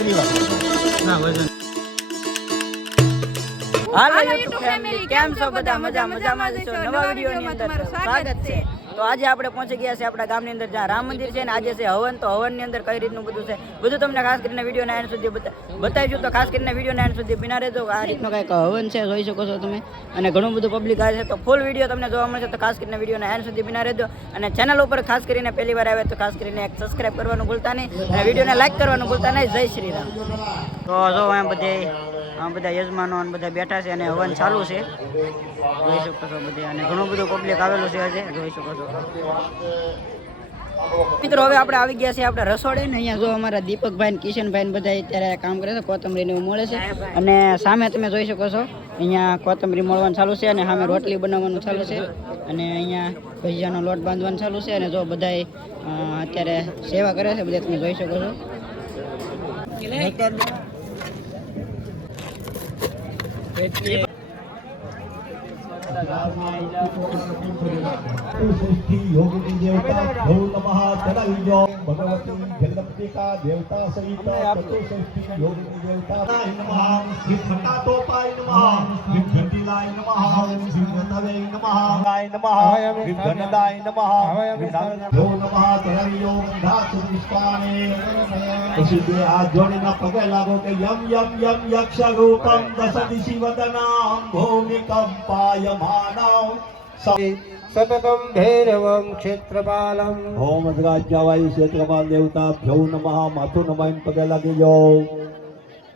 કેટલી વાર ના વજન હાલો હાલો યુટ્યુબ family, કેમ છો બધા? મજા મજામાં જ છો? છો? નવા વિડીયોની અંદર સ્વાગત છે. તો આજે આપણે પહોંચી ગયા છે આપણા ગામની અંદર જ્યાં રામ મંદિર છે ને આજે છે હવન. તો હવનની અંદર કઈ રીતનું બધું છે? બધું તમને ખાસ કરીને વિડીયોના એન્ડ સુધી બતાવીશું. તો ખાસ કરીને વિડીયોના એન્ડ સુધી બિના રહેજો. આ રીતનું કંઈક હવન છે જોઈ શકો છો તમે. અને ઘણું બધું પબ્લિક આવે છે. તો ફૂલ વીડિયો તમને જોવા મળશે. તો ખાસ કરીને વિડીયોના એન્ડ સુધી બિના રહેજો. અને ચેનલ ઉપર ખાસ કરીને પહેલી વાર આવે તો ખાસ કરીને એક સબસ્ક્રાઇબ કરવાનું ભૂલતા નહીં. અને વિડીયોને લાઈક કરવાનું ભૂલતા નહીં. જય શ્રી રામ. તો જો એમ બધે બધા યજમાનો અને બધા બેઠા છે અને હવન ચાલુ છે. જોઈ શકો છો બધે. અને ઘણું બધું પબ્લિક આવેલું છે આજે. જોઈ શકો છો. મિત્રો, હવે આપણે આવી ગયા છે આપણે રસોડે ને અહીંયા જો અમારા દીપકભાઈ ને કિશનભાઈ ને બધા અત્યારે કામ કરે છે, કોથમરી ને એવું મળે છે. અને સામે તમે જોઈ શકો છો, અહીંયા કોથમરી મળવાનું ચાલુ છે અને સામે રોટલી બનાવવાનું ચાલુ છે. અને અહીંયા ભજીયાનો લોટ બાંધવાનું ચાલુ છે અને જો બધાય અત્યારે સેવા કરે છે, બધા તમે જોઈ શકો છો. ભગવતી જગદંબિકા દેવતા સહિત ચતુષ્ઠી યોગની દેવતા. નમઃ શ્રી ફટાટોપાય નમઃ. ગણદાય નમઃ શ્રીમતવે નમઃ ગાય નમઃ વિઘ્નદાય નમઃ વિઘ્નદો નમઃ તરણ્યો ગંધા સુષ્પાને પ્રસિદ્ધે આ જોડીના પગે લાગો કે યમ યમ યમ યક્ષ સતતમ ભૈરવમ ક્ષેત્રપાલમ. ઓમ અદ્રાજ્યાવાય ક્ષેત્રપાલ દેવતા ભ્યૌ નમઃ માથું નમાઈને પગે લાગી જાઓ.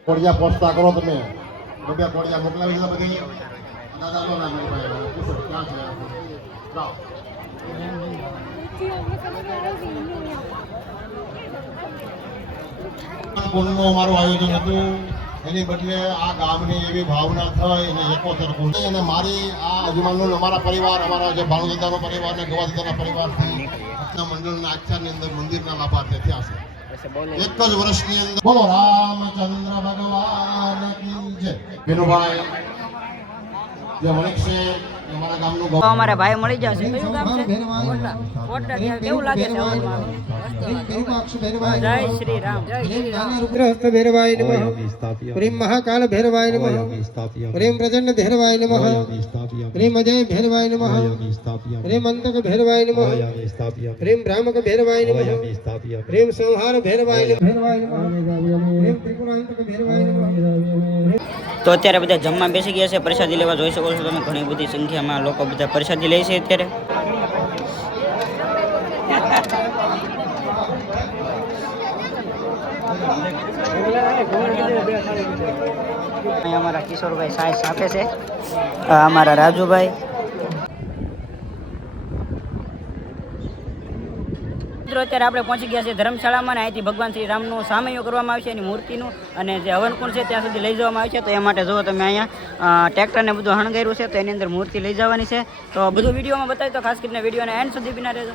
કોડિયા પહોંચતા કરો તમે. રૂપિયા કોડિયા મોકલાવી દીધા બધી દાદા લો ના પૂછો ક્યાં છે લાવો. કુંડનું અમારું આયોજન હતું. એની બદલે આ ગામની એવી ભાવના થઈ અને એકોતર કુંડ અને મારી આ અજમાનનું અમારા પરિવાર અમારા જે ભાણુદાદાનો પરિવાર અને ગવાદાદાના પરિવારથી આપણા મંડળના આખ્યાનની અંદર મંદિરના લાભાર્થી થયા છે. એક જ વર્ષની અંદર બોલો રામચંદ્ર ભગવાન કી જય. વિનુભાઈ જે વણિક છે એ અમારા ગામનું તો અમારા ભાઈ મળી જશે કયું ગામ છે કોટડા કોટડા ત્યાં કેવું લાગે છે હવનમાં? જય શ્રી રામ જય શ્રી રામ રુદ્રહસ્ત ભૈરવાય નમઃ પ્રેમ મહાકાલ ભૈરવાય નમઃ પ્રેમ પ્રચંડ ભૈરવાય નમઃ પ્રેમ અજય ભૈરવાય નમઃ પ્રેમ અંતક ભૈરવાય નમઃ પ્રેમ ભ્રામક ભૈરવાય નમઃ પ્રેમ સંહાર ભૈરવાય નમઃ પ્રેમ ત્રિપુરાંતક ભૈરવાય નમઃ તો અત્યારે બધા જમવા બેસી ગયા છે પ્રસાદી લેવા જોઈ શકો છો તમે ઘણી બધી સંખ્યામાં લોકો બધા પ્રસાદી લે છે અત્યારે. અમારા કિશોરભાઈ સાહેબ આપે છે. અમારા રાજુભાઈ. મિત્રો અત્યારે આપણે પહોંચી ગયા છે ધર્મશાળામાં અને અહીંથી ભગવાન શ્રી રામનું સામયો કરવામાં આવશે એની મૂર્તિનું અને જે હવનકુંડ છે ત્યાં સુધી લઈ જવામાં આવે છે. તો એ માટે જુઓ તમે અહીંયા ટ્રેક્ટરને બધું હણગાર્યું છે તો એની અંદર મૂર્તિ લઈ જવાની છે. તો બધું વિડીયોમાં બતાવી તો ખાસ કરીને વિડીયોને એન્ડ સુધી બિના રહેજો.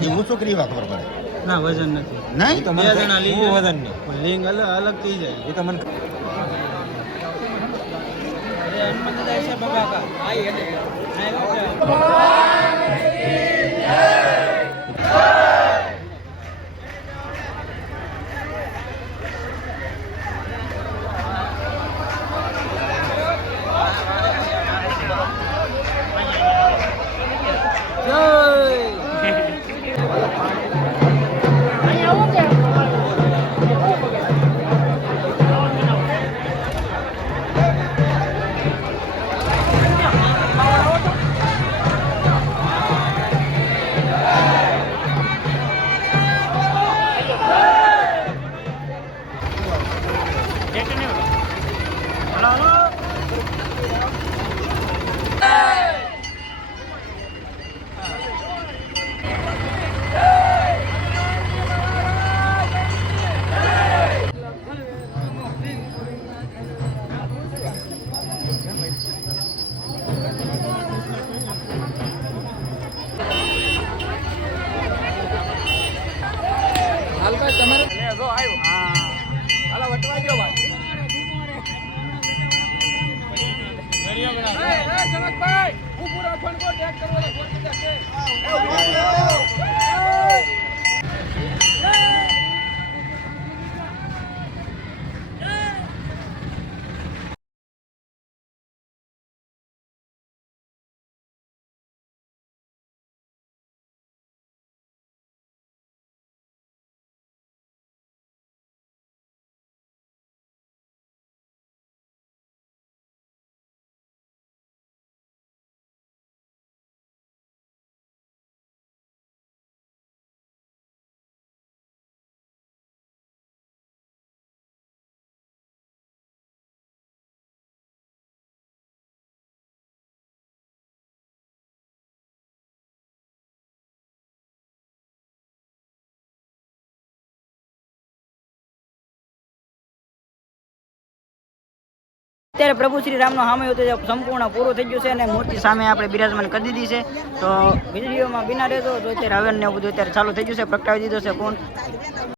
હું શું કરી ખબર પડે. ના વજન નથી. નહીં? તો મને જણા લઈ વજન નહીં. લિંગ અલગ અલગ થઈ જાય. એ તો મને હા અત્યારે પ્રભુ શ્રી રામનો સામે હતો સંપૂર્ણ પૂરું થઈ ગયો છે અને મૂર્તિ સામે આપણે બિરાજમાન કરી દીધી છે. તો વિડીયોમાં બિના રહેતો તો અત્યારે હવન ને બધું અત્યારે ચાલુ થઈ ગયું છે. પ્રગટાવી દીધો છે ફોન